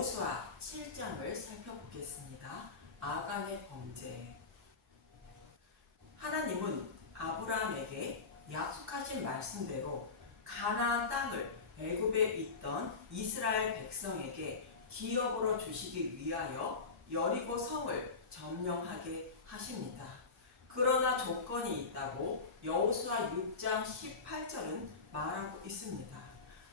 여호수아 7장을 살펴보겠습니다. 아간의 범죄. 하나님은 아브라함에게 약속하신 말씀대로 가나안 땅을 애굽에 있던 이스라엘 백성에게 기업으로 주시기 위하여 여리고 성을 점령하게 하십니다. 그러나 조건이 있다고 여호수아 6장 18절은 말하고 있습니다.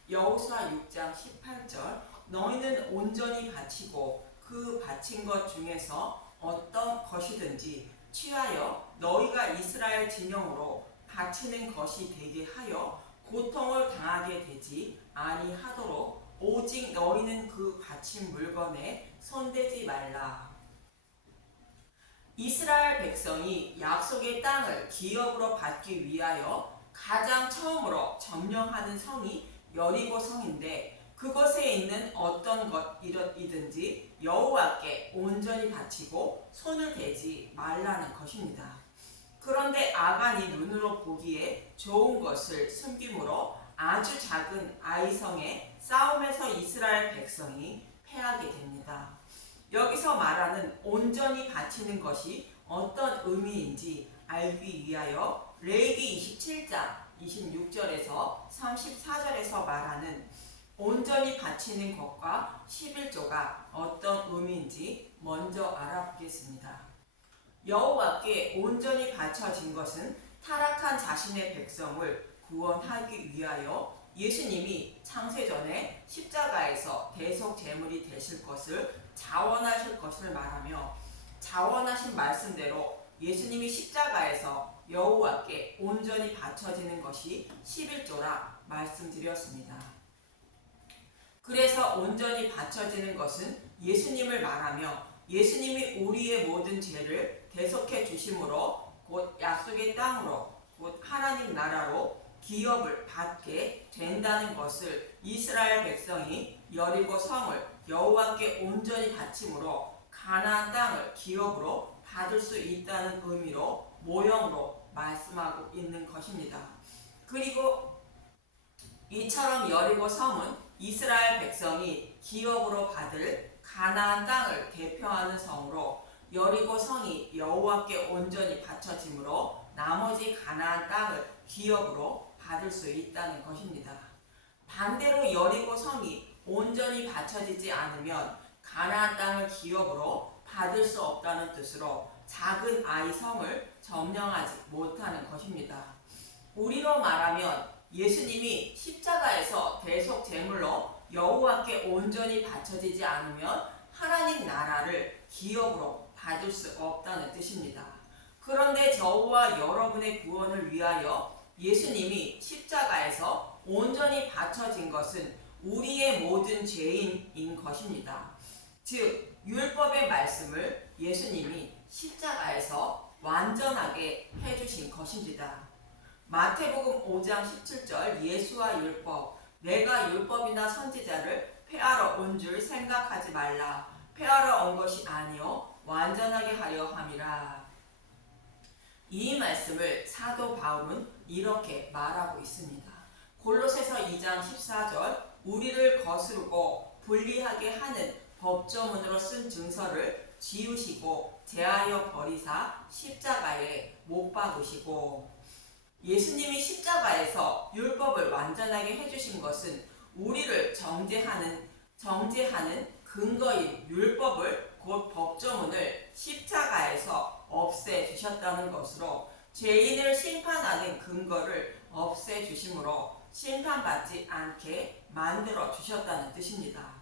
여호수아 6장 18절 너희는 온전히 바치고 그 바친 것 중에서 어떤 것이든지 취하여 너희가 이스라엘 진영으로 바치는 것이 되게 하여 고통을 당하게 되지 아니하도록 오직 너희는 그 바친 물건에 손대지 말라. 이스라엘 백성이 약속의 땅을 기업으로 받기 위하여 가장 처음으로 점령하는 성이 여리고 성인데 그것에 있는 어떤 것이든지 여호와께 온전히 바치고 손을 대지 말라는 것입니다. 그런데 아간이 눈으로 보기에 좋은 것을 숨김으로 아주 작은 아이성의 싸움에서 이스라엘 백성이 패하게 됩니다. 여기서 말하는 온전히 바치는 것이 어떤 의미인지 알기 위하여 레위기 27장 26절에서 34절에서 말하는 온전히 바치는 것과 11조가 어떤 의미인지 먼저 알아보겠습니다. 여호와께 온전히 바쳐진 것은 타락한 자신의 백성을 구원하기 위하여 예수님이 창세전에 십자가에서 대속 제물이 되실 것을 자원하실 것을 말하며 자원하신 말씀대로 예수님이 십자가에서 여호와께 온전히 바쳐지는 것이 11조라 말씀드렸습니다. 그래서 온전히 바쳐지는 것은 예수님을 말하며 예수님이 우리의 모든 죄를 대속해 주심으로 곧 약속의 땅으로 곧 하나님 나라로 기업을 받게 된다는 것을 이스라엘 백성이 여리고 성을 여호와께 온전히 바침으로 가나안 땅을 기업으로 받을 수 있다는 의미로 모형으로 말씀하고 있는 것입니다. 그리고 이처럼 여리고 성은 이스라엘 백성이 기업으로 받을 가나안 땅을 대표하는 성으로 여리고 성이 여호와께 온전히 바쳐짐으로 나머지 가나안 땅을 기업으로 받을 수 있다는 것입니다. 반대로 여리고 성이 온전히 바쳐지지 않으면 가나안 땅을 기업으로 받을 수 없다는 뜻으로 작은 아이 성을 점령하지 못하는 것입니다. 우리로 말하면 예수님이 십자가에서 대속 제물로 여호와께 온전히 바쳐지지 않으면 하나님 나라를 기업으로 받을 수 없다는 뜻입니다. 그런데 저와 여러분의 구원을 위하여 예수님이 십자가에서 온전히 바쳐진 것은 우리의 모든 죄인인 것입니다. 즉 율법의 말씀을 예수님이 십자가에서 완전하게 해주신 것입니다. 마태복음 5장 17절 예수와 율법 내가 율법이나 선지자를 폐하러 온 줄 생각하지 말라. 폐하러 온 것이 아니요 완전하게 하려 함이라. 이 말씀을 사도 바울은 이렇게 말하고 있습니다. 골로새서 2장 14절 우리를 거스르고 불리하게 하는 법조문으로 쓴 증서를 지우시고 제하여 버리사 십자가에 못 박으시고. 예수님이 십자가에서 율법을 완전하게 해주신 것은 우리를 정죄하는 근거인 율법을 곧 법조문을 십자가에서 없애주셨다는 것으로 죄인을 심판하는 근거를 없애주심으로 심판받지 않게 만들어 주셨다는 뜻입니다.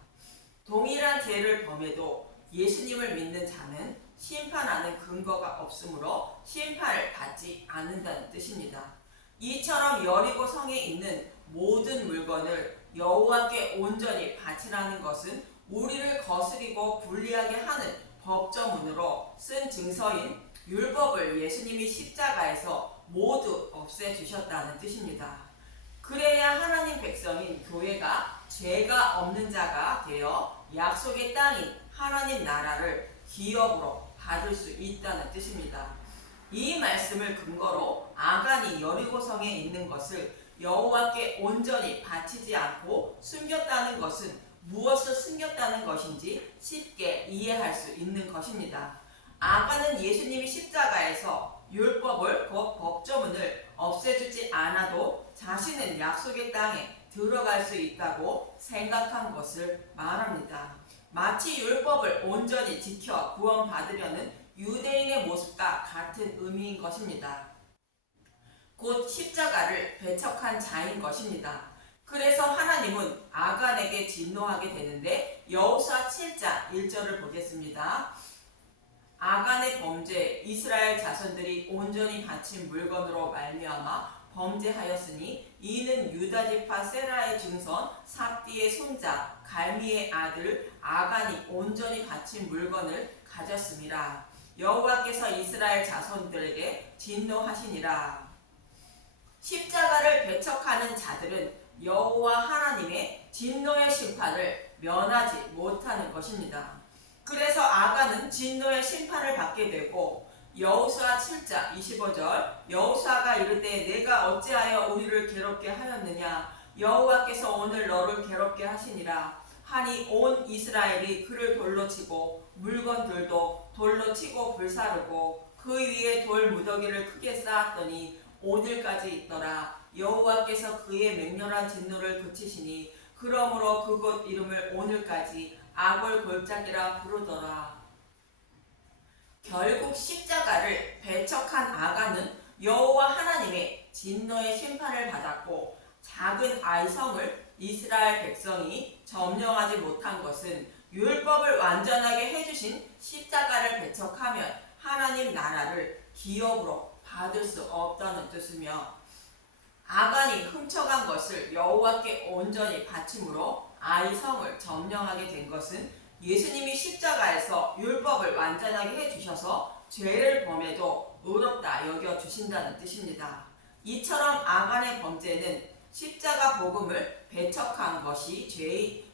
동일한 죄를 범해도 예수님을 믿는 자는 심판하는 근거가 없으므로 심판을 받지 않는다는 뜻입니다. 이처럼 여리고 성에 있는 모든 물건을 여호와께 온전히 바치라는 것은 우리를 거스리고 불리하게 하는 법조문으로 쓴 증서인 율법을 예수님이 십자가에서 모두 없애주셨다는 뜻입니다. 그래야 하나님 백성인 교회가 죄가 없는 자가 되어 약속의 땅인 하나님 나라를 기업으로 받을 수 있다는 뜻입니다. 이 말씀을 근거로 아간이 여리고성에 있는 것을 여호와께 온전히 바치지 않고 숨겼다는 것은 무엇을 숨겼다는 것인지 쉽게 이해할 수 있는 것입니다. 아간은 예수님이 십자가에서 율법을 곧 법조문을 없애주지 않아도 자신은 약속의 땅에 들어갈 수 있다고 생각한 것을 말합니다. 마치 율법을 온전히 지켜 구원받으려는 유대인의 모습과 같은 의미인 것입니다. 곧 십자가를 배척한 자인 것입니다. 그래서 하나님은 아간에게 진노하게 되는데 여호수아 7장 1절을 보겠습니다. 아간의 범죄 이스라엘 자손들이 온전히 바친 물건으로 말미암아 범죄하였으니 이는 유다 지파 세라의 증손 삽디의 손자 갈미의 아들 아간이 온전히 바친 물건을 가졌음이라. 여호와께서 이스라엘 자손들에게 진노하시니라. 십자가를 배척하는 자들은 여호와 하나님의 진노의 심판을 면하지 못하는 것입니다. 그래서 아간은 진노의 심판을 받게 되고 여호수아 7장 25절 여호수아가 이르되 내가 어찌하여 우리를 괴롭게 하였느냐 여호와께서 오늘 너를 괴롭게 하시니라 하니 온 이스라엘이 그를 돌로 치고 물건들도 돌로 치고 불사르고 그 위에 돌 무더기를 크게 쌓았더니 오늘까지 있더라. 여호와께서 그의 맹렬한 진노를 그치시니 그러므로 그곳 이름을 오늘까지 아골 골짜기라 부르더라. 결국 십자가를 배척한 아간은 여호와 하나님의 진노의 심판을 받았고 작은 아이성을 이스라엘 백성이 점령하지 못한 것은 율법을 완전하게 해주신 십자가를 배척하면 하나님 나라를 기업으로 받을 수 없다는 뜻이며 아간이 훔쳐간 것을 여호와께 온전히 바침으로 아이성을 점령하게 된 것은 예수님이 십자가에서 율법을 완전하게 해주셔서 죄를 범해도 의롭다 여겨주신다는 뜻입니다. 이처럼 아간의 범죄는 십자가 복음을 배척한 것이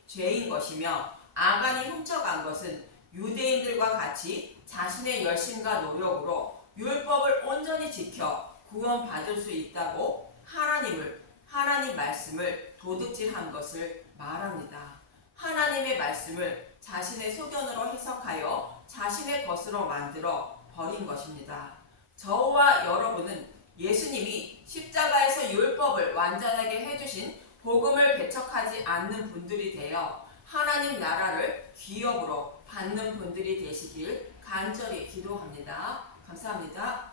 죄인 것이며 아간이 훔쳐간 것은 유대인들과 같이 자신의 열심과 노력으로 율법을 온전히 지켜 구원받을 수 있다고 하나님 말씀을 도둑질한 것을 말합니다. 하나님의 말씀을 자신의 소견으로 해석하여 자신의 것으로 만들어 버린 것입니다. 저와 여러분은 예수님이 십자가에서 율법을 완전하게 해주신 복음을 배척하지 않는 분들이 되어 하나님 나라를 기업으로 받는 분들이 되시길 간절히 기도합니다. 감사합니다.